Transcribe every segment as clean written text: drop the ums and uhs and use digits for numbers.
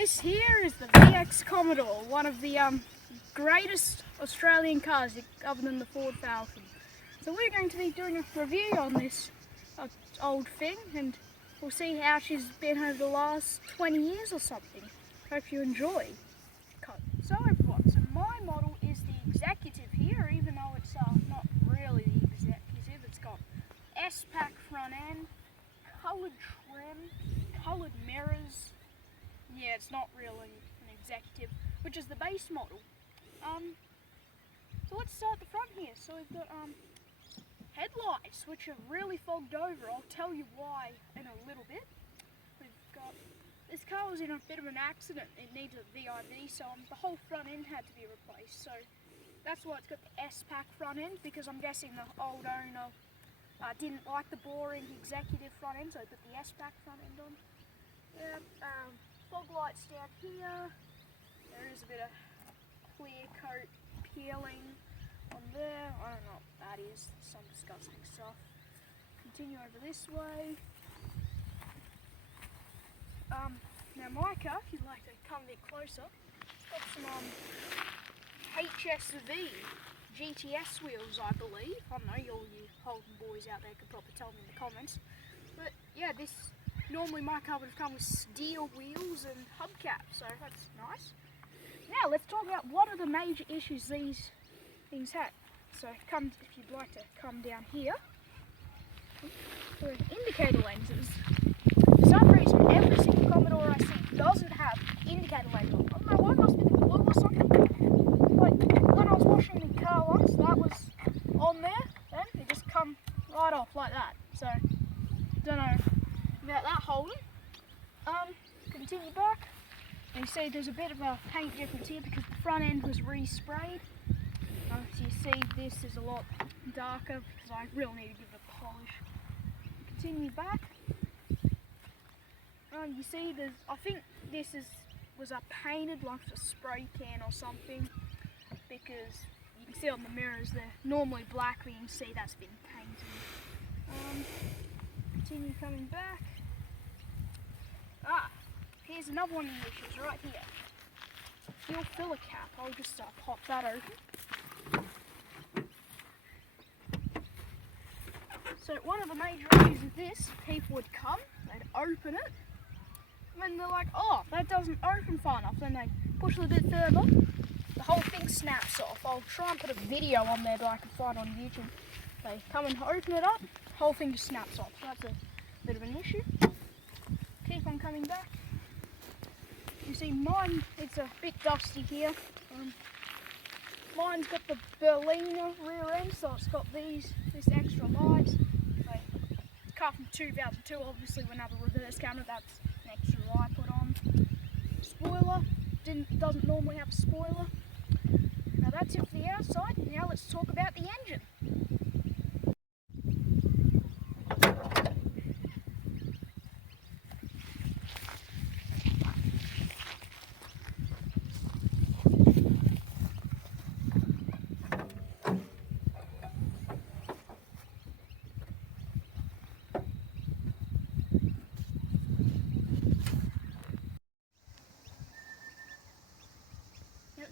This here is the VX Commodore, one of the greatest Australian cars other than the Ford Falcon. So we're going to be doing a review on this old thing, and we'll see how she's been over the last 20 years or something. Hope you enjoy. So everyone, so my model is the executive here, even though it's not really the executive. It's got S-Pack front end, coloured trim, coloured mirrors. Yeah, it's not really an executive, which is the base model. So let's start the front here. So we've got headlights, which are really fogged over. I'll tell you why in a little bit. We've got, this car was in a bit of an accident. It needs a VIV, so the whole front end had to be replaced. So that's why it's got the S-Pack front end, because I'm guessing the old owner didn't like the boring executive front end, so I put the S-Pack front end on. Fog lights down here. There is a bit of clear coat peeling on there. I don't know what that is. Some disgusting stuff. Continue over this way. Now my car, if you'd like to come a bit closer, it's got some HSV GTS wheels, I believe. I don't know, all you Holden boys out there could probably tell me in the comments. But yeah, this normally my car would have come with steel wheels and hubcap, so that's nice. Now let's talk about what are the major issues these things had. So if you'd like to come down here, for indicator lenses. For some reason, every single Commodore I see doesn't have indicator lenses on. I don't know why, must be the glue or something. Like when I was washing the car once, that was on there, then it just come right off like that. So don't know about that, Holden. Continue back. And you see there's a bit of a paint difference here because the front end was resprayed. So you see this is a lot darker because I really need to give it a polish. Continue back. You see there's, I think this was painted like a spray can or something, because you can see on the mirrors they're normally black, but you can see that's been painted. Continue coming back. Here's another one of the issues right here. Fuel filler cap. I'll just pop that open. So one of the major issues with this, people would come, they'd open it, and then they're like, oh, that doesn't open far enough. Then they push a little bit further, the whole thing snaps off. I'll try and put a video on there that I can find on YouTube. They come and open it up, the whole thing just snaps off. So that's a bit of an issue. Keep on coming back. You see mine, it's a bit dusty here. Mine's got the Berliner rear end, so it's got this extra lights. Car from 2002, obviously wouldn't have a reverse camera, that's an extra light put on. Spoiler, doesn't normally have a spoiler. Now that's it for the outside. Now let's talk about the engine.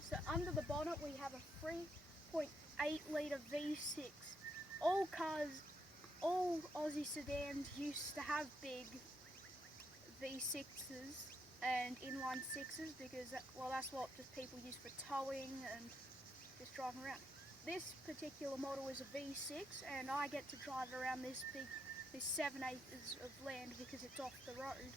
So under the bonnet we have a 3.8 litre V6. All cars, all Aussie sedans used to have big V6s and inline 6s because, that's what just people use for towing and just driving around. This particular model is a V6 and I get to drive around this 7 acres of land because it's off the road.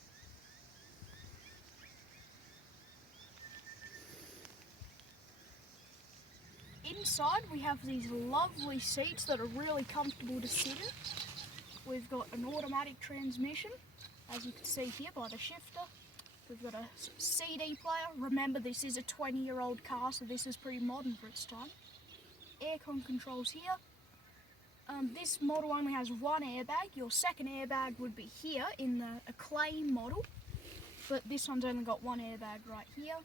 Inside we have these lovely seats that are really comfortable to sit in. We've got an automatic transmission, as you can see here by the shifter. We've got a CD player. Remember, this is a 20-year-old car, so this is pretty modern for its time. Aircon controls here. This model only has one airbag. Your second airbag would be here in the Acclaim model, but this one's only got one airbag right here.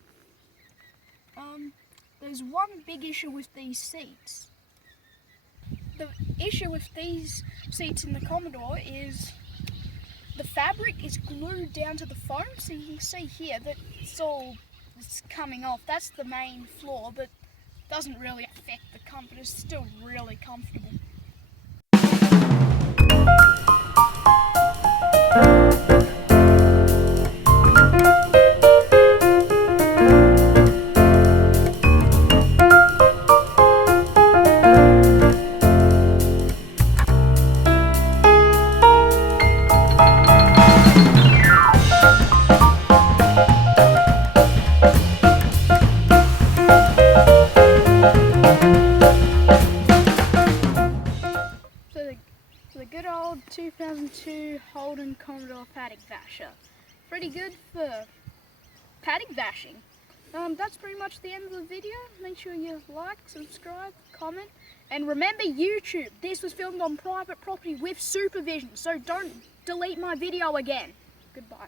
There's one big issue with these seats. The issue with these seats in the Commodore is the fabric is glued down to the foam, so you can see here that it's coming off. That's the main flaw, but doesn't really affect the comfort. It's still really comfortable. The good old 2002 Holden Commodore paddock vasher. Pretty good for paddock vashing. That's pretty much the end of the video. Make sure you like, subscribe, comment, and remember YouTube. This was filmed on private property with supervision, so don't delete my video again. Goodbye.